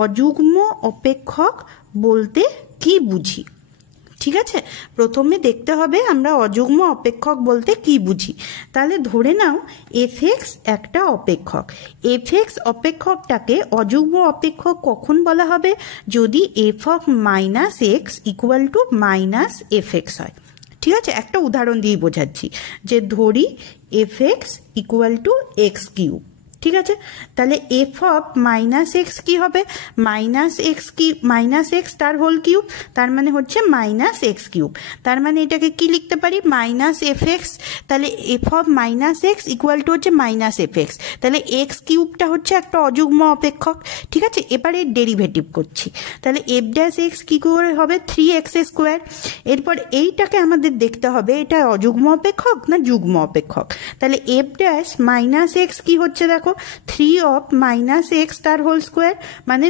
অযুগ্ম অপেক্ষক বলতে কি বুঝি। ঠিক আছে, প্রথমে দেখতে হবে আমরা অযুগ্ম অপেক্ষক বলতে কি বুঝি। তাহলে ধরে নাও এফএক্স একটা অপেক্ষক। এফএক্স অপেক্ষকটাকে অযুগ্ম অপেক্ষক কখন বলা হবে? যদি F of minus x equal two minus f x হয়। ঠিক আছে, একটা উদাহরণ দিয়ে বোঝাচ্ছি, যে ধরি F x equal two x cube. ঠিক আছে, তাহলে এফ অফ মাইনাস এক্স কি হবে? মাইনাস এক্স কি, মাইনাস এক্স তার হোল কিউব, তার মানে হচ্ছে মাইনাস এক্স কিউব। তার মানে এটাকে কি লিখতে পারি? Minus f x. তাহলে f of minus x equal to হচ্ছে মাইনাস এফ এক্স। তাহলে এক্স কিউবটা হচ্ছে একটা অযুগ্ম অপেক্ষক। ঠিক আছে, এবারে ডেরিভেটিভ করছি। তাহলে এফ ড্যাশ এক্স কী করে হবে? 3x square. এরপর এইটাকে আমাদের দেখতে হবে এটা অযুগ্ম অপেক্ষক না যুগ্ম অপেক্ষক। তাহলে এফ ড্যাশ মাইনাস এক্স কী হচ্ছে দেখো, 3 অফ মাইনাস এক্স তার হোল স্কোয়ার, মানে